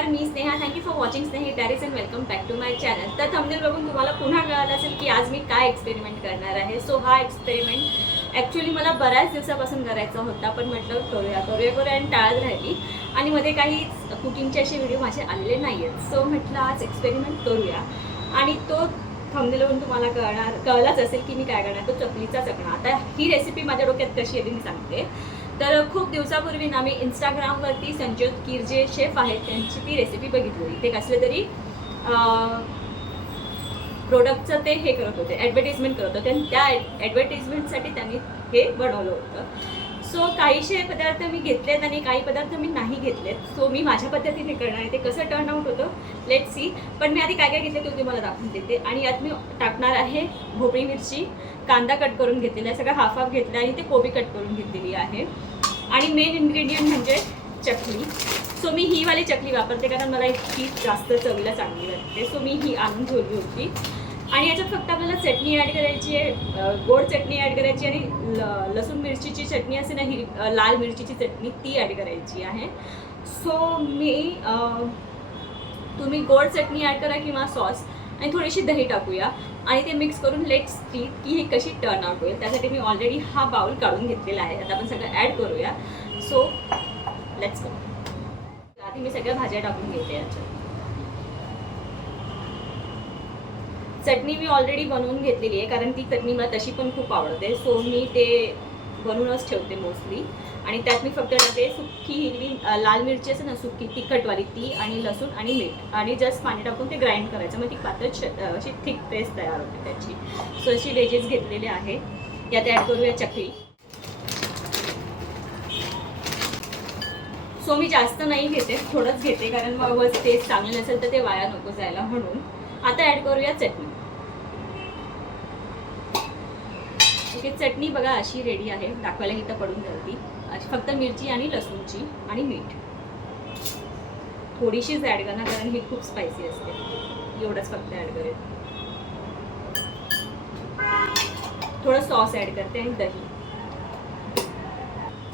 नमस्कार, मी Sneha. Thank you for watching Snehi diaries and welcome back to my channel. तर thumbnail बघून तुम्हाला पुन्हा कळालं असेल की आज मी काय एक्सपेरिमेंट करणार आहे. सो हा एक्सपेरिमेंट ॲक्च्युली मला बऱ्याच दिवसापासून करायचा होता, पण म्हटलं करूया आणि टाळत राहिली. आणि मध्ये काही कुकिंगचे असे व्हिडिओ माझे आलेले नाही आहेत. सो म्हटलं आज एक्सपेरिमेंट करूया. आणि तो थंबनेल बघून तुम्हाला कळलाच असेल की मी काय करणार. तो चकलीचा चकणा. आता ही रेसिपी माझ्या डोक्यात कशी येते मी सांगते. तर खूप दिवसापूर्वी ना मी इंस्टाग्रामवरती संजोत कीर जे शेफ आहेत त्यांची ती रेसिपी बघितली होती. ते कसले तरी प्रोडक्टचं ते हे करत होते, ॲडव्हर्टिजमेंट करत होते. आणि त्या ॲडव्हर्टिजमेंटसाठी त्यांनी हे बनवलं होतं. सो काहीशे पदार्थ मी घेतलेत आणि काही पदार्थ मी नाही घेतलेत. सो मी माझ्या पद्धतीने करणार आहे. ते कसं टर्न आउट होतं लेट सी. पण मी आधी काय काय घेतले ते तुम्हाला दाखवून देते. आणि यात मी टाकणार आहे भोपळी मिरची, कांदा कट करून घेतलेला आहे, सगळं हाफ हाफ घेतला आणि ते कोबी कट करून घेतलेली आहे. आणि मेन इन्ग्रेडियंट म्हणजे चकली. सो मी ही वाली चकली वापरते कारण मला ही जास्त चवीला चांगली वाटते. सो मी ही आणून ठेवली होती. आणि याच्यात फक्त आपल्याला चटणी ॲड करायची आहे, गोड चटणी ॲड करायची आणि लसूण मिरचीची चटणी असते ना, लाल मिरचीची चटणी ती ॲड करायची आहे. सो तुम्ही गोड चटणी ॲड करा किंवा सॉस आणि थोडीशी दही टाकूया आणि ते मिक्स करून लेट्स सी की ही कशी टर्न आउट होईल. त्यासाठी मी ऑलरेडी हा बाउल काढून घेतलेला आहे. आता आपण सगळं ॲड करूया. So let's go. आधी मी सगळ्या भाज्या टाकून घेते. याच्यात चटणी मी ऑलरेडी बनवून घेतलेली आहे कारण ती चटणी मला तशी पण खूप आवडते. सो मी ते बनवूनच ठेवते मोस्टली. आणि त्यात मी फक्त टाकते सुक्की हिरवी लाल मिरची असते ना, सुक्की तिखटवाली ती, आणि लसूण आणि मीठ, आणि जस्ट पाणी टाकून ते ग्राइंड करायचं. मग ती पातळ अशी थिक पेस्ट तयार होते त्याची. सो अशी वेजेस घेतलेले आहे. यात ॲड करूया चकली. सो मी जास्त नाही घेते, थोडंच घेते कारण मग टेस्ट चांगली नसेल तर ते वाया नको जायला म्हणून. आता ॲड करूया चटणी. ओके, चटणी बघा अशी रेडी आहे. दाखवायला इथं पडून जाते. अशी फक्त मिरची आणि लसूणची आणि मीठ थोडीशीच ॲड करणार कारण ही खूप स्पायसी असते. एवढंच फक्त ॲड करेल. थोडं सॉस ॲड करते आणि दही.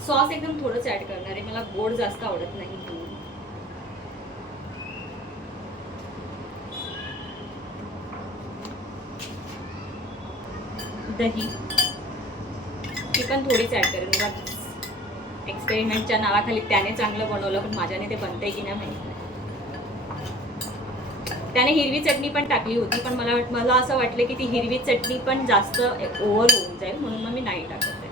सॉस एकदम थोडंच ॲड करणार आहे, मला गोड जास्त आवडत नाही. दही ती पण थोडीच ॲड करेन. मला एक्सपेरिमेंटच्या नावाखाली त्याने चांगलं बनवलं, पण माझ्याने ते बनतंय की नाही माहिती नाही. त्याने हिरवी चटणी पण टाकली होती, पण मला असं वाटलं की ती हिरवी चटणी पण जास्त ओव्हर होऊन जाईल म्हणून मग मी नाही टाकत आहे.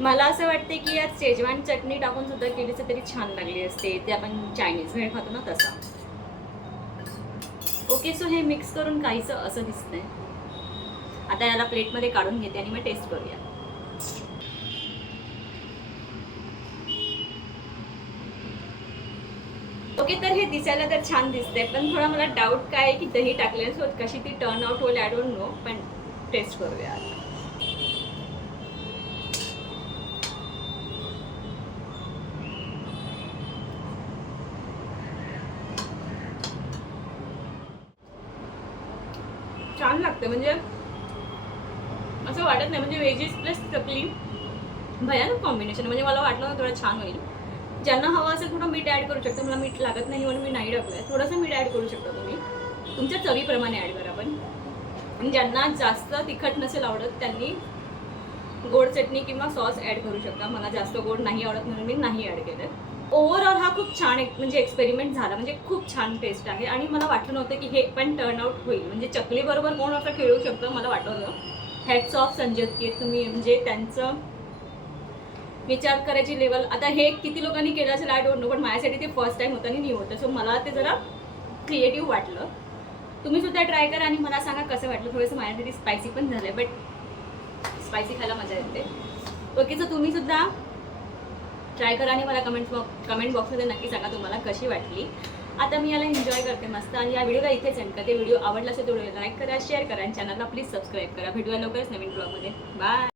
मला असं वाटते की यात शेजवान चटणी टाकून सुद्धा केली तरी छान लागली असते. ते आपण चायनीज भेळ खातो ना तसा. ओके, सो हे मिक्स करून काहीचं असं दिसतंय. आता याला प्लेटमध्ये काढून घेते आणि मग टेस्ट करूया. ओके, तर हे दिसायला तर छान दिसतंय, पण थोडा मला डाऊट काय आहे की दही टाकल्यासोबत कशी ती टर्न आउट होईल आय डोंट नो. पण टेस्ट करूया आता. छान लागतं, म्हणजे असं वाटत नाही. म्हणजे व्हेजीस प्लस चकली भयानक कॉम्बिनेशन. म्हणजे मला वाटलं ना थोडं छान होईल. ज्यांना हवं असेल थोडं मीठ ॲड करू शकतो. मला मीठ लागत नाही म्हणून मी नाही टाकलं आहे. थोडंसं मीठ ॲड करू शकता तुम्ही, तुमच्या चवीप्रमाणे ॲड करा. पण आणि ज्यांना जास्त तिखट नसेल आवडत त्यांनी गोड चटणी किंवा सॉस ॲड करू शकता. मला जास्त गोड नाही आवडत म्हणून मी नाही ॲड केलं. ओव्हरऑल हा खूप छान म्हणजे एक्सपेरिमेंट झाला. म्हणजे खूप छान टेस्ट आहे. आणि मला वाटलं नव्हतं की हे पण टर्न आउट होईल. म्हणजे चकलीबरोबर कोण असं खेळू शकतं मला वाटलं. Hats off Sanjot Keer. तुम्ही म्हणजे त्यांचं विचार करायची लेवल. आता हे किती लोकांनी केलं असेल आय डोंट नो, पण माझ्यासाठी ते फर्स्ट टाइम होतं आणि न्यू होतं. सो मला ते जरा क्रिएटिव्ह वाटलं. तुम्ही सुद्धा ट्राय करा आणि मला सांगा कसं वाटलं. थोडंसं माझ्यासाठी स्पायसी पण झालं आहे, बट स्पायसी खायला मजा येते. ओके, सो तुम्ही सुद्धा ट्राय करा आणि मला कमेंट बॉक्समध्ये नक्की सांगा तुम्हाला कशी वाटली. आता मी याला एन्जॉय करते मस्त. आणि या व्हिडिओला इथेच एंड करते. व्हिडिओ आवडला असेल तर व्हिडिओ लाईक करा, शेअर करा आणि चॅनलला प्लीज सबस्क्राईब करा. भेटूया लवकरच नवीन ब्लॉगमध्ये. बाय.